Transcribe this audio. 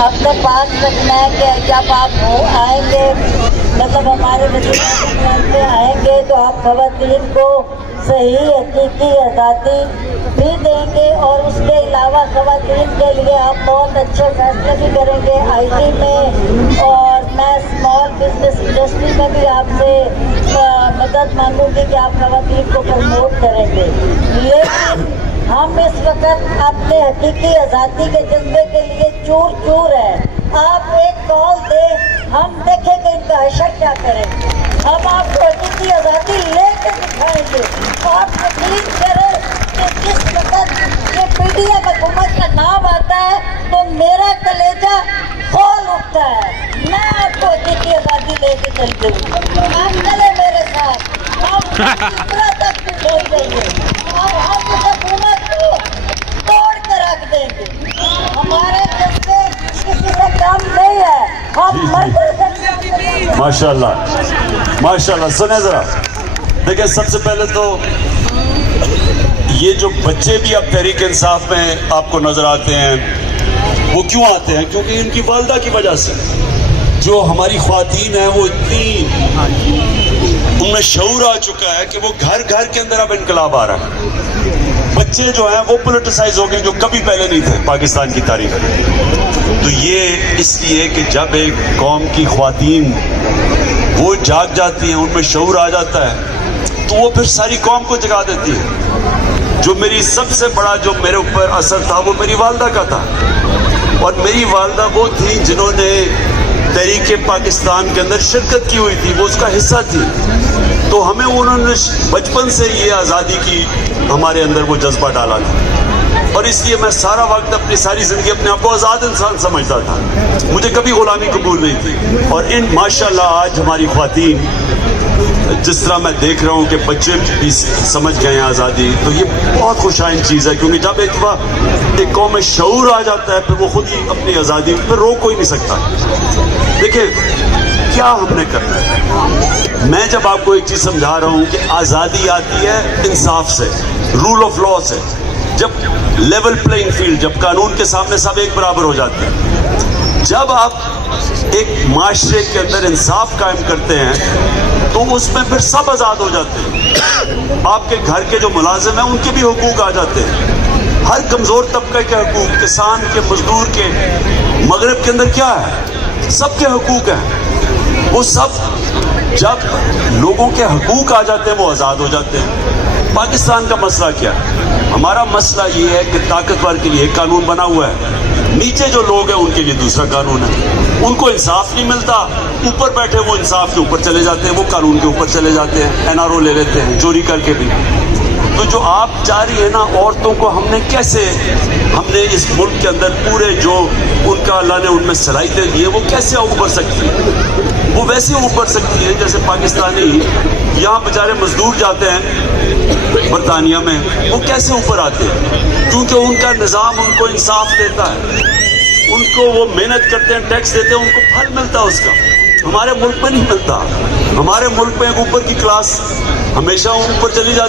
अपने पास रखना है कि जब आप आएंगे, मतलब हमारे वजीर पे आएंगे, तो आप खवातीन को सही हकीकी आज़ादी भी देंगे और उसके अलावा खवातीन के लिए आप बहुत अच्छे फैसले भी करेंगे आईटी में, और मैं स्मॉल बिजनेस इंडस्ट्री में भी आपसे मदद मांगूंगी कि आप खवातीन को प्रमोट करेंगे। लेकिन हम इस वक्त अपने हकीकी आज़ादी के जज्बे के लिए चूर चूर है। आप एक कॉल दें, हम देखेंगे इनका हशर क्या करेंगे। हम आपको हकीकी आज़ादी लेकर दिखाएंगे। आप यकीन करें कि जिस वक्त ये मीडिया में हुकूमत का नाम आता है तो मेरा कलेजा खोल उठता है। मैं आपको हकीकी आज़ादी लेके चलती हूँ, आप चले मेरे साथ, हम तीसरा तक भी बोल देंगे और हम इस हुकूमत को तोड़ के रख देंगे। हमारे जैसे किसी का काम नहीं है, हम मर माशाल्लाह माशाल्लाह। सुने जरा, देखिए सबसे पहले तो ये जो बच्चे भी अब तहरीक इंसाफ में आपको नजर आते हैं, वो क्यों आते हैं? क्योंकि इनकी वालदा की वजह से जो हमारी ख्वातीन है वो इतनी उनमें शऊर आ चुका है कि वो घर घर के अंदर अब इनकलाब आ रहा है। बच्चे जो हैं वो पोलिटिसाइज हो गए, जो कभी पहले नहीं थे पाकिस्तान की तारीख में। तो ये इसलिए कि जब एक कौम की ख्वातीन वो जाग जाती हैं, उनमें शऊर आ जाता है, तो वो फिर सारी कौम को जगा देती है। जो मेरी सबसे बड़ा जो मेरे ऊपर असर था वो मेरी वालदा का था, और मेरी वालदा वो थी जिन्होंने तहरीक पाकिस्तान के अंदर शिरकत की हुई थी, वो उसका हिस्सा थी। तो हमें उन्होंने बचपन से ये आज़ादी की हमारे अंदर वो जज्बा डाला था, और इसलिए मैं सारा वक्त अपनी सारी ज़िंदगी अपने आप को आज़ाद इंसान समझता था। मुझे कभी ग़ुलामी कबूल नहीं थी। और इन माशाल्लाह आज हमारी ख्वातीन, जिस तरह मैं देख रहा हूँ कि बच्चे भी समझ गए हैं आज़ादी, तो ये बहुत खुशाइन चीज़ है। क्योंकि जब एक कौम में शऊर आ जाता है, फिर वो खुद ही अपनी आज़ादी पर रोक कोई नहीं सकता। देखिए क्या हमने करना है। मैं जब आपको एक चीज़ समझा रहा हूँ कि आज़ादी आती है इंसाफ से, रूल ऑफ लॉ से, जब लेवल प्लेइंग फील्ड, जब कानून के सामने सब एक बराबर हो जाते हैं। जब आप एक माशरे के अंदर इंसाफ कायम करते हैं तो उसमें फिर सब आज़ाद हो जाते हैं। आपके घर के जो मुलाजिम हैं उनके भी हुकूक आ जाते हैं, हर कमज़ोर तबके के हुकूक, किसान के, मजदूर के। मगरब के अंदर क्या है, सबके हुकूक हैं। वो सब जब लोगों के हुकूक आ जाते हैं वो आज़ाद हो जाते हैं। पाकिस्तान का मसला क्या है? हमारा मसला ये है कि ताकतवर के लिए एक कानून बना हुआ है, नीचे जो लोग हैं उनके लिए दूसरा कानून है। उनको इंसाफ नहीं मिलता, ऊपर बैठे वो इंसाफ के ऊपर चले जाते हैं, वो कानून के ऊपर चले जाते हैं, एनआरओ ले लेते हैं चोरी करके भी। तो जो आप चाह रही है ना, औरतों को हमने इस मुल्क के अंदर पूरे जो उनका अल्लाह ने उनमें सलाहियतें दी है, वो कैसे उभर सकती है? वो वैसे उभर सकती है जैसे पाकिस्तानी यहाँ बेचारे मजदूर जाते हैं बरतानिया में, वो कैसे ऊपर आते हैं? क्योंकि उनका निज़ाम उनको इंसाफ देता है, उनको वो मेहनत करते हैं, टैक्स देते हैं, उनको फल मिलता है उसका। हमारे मुल्क में नहीं मिलता। हमारे मुल्क में एक ऊपर की क्लास हमेशा ऊपर चली जाती है।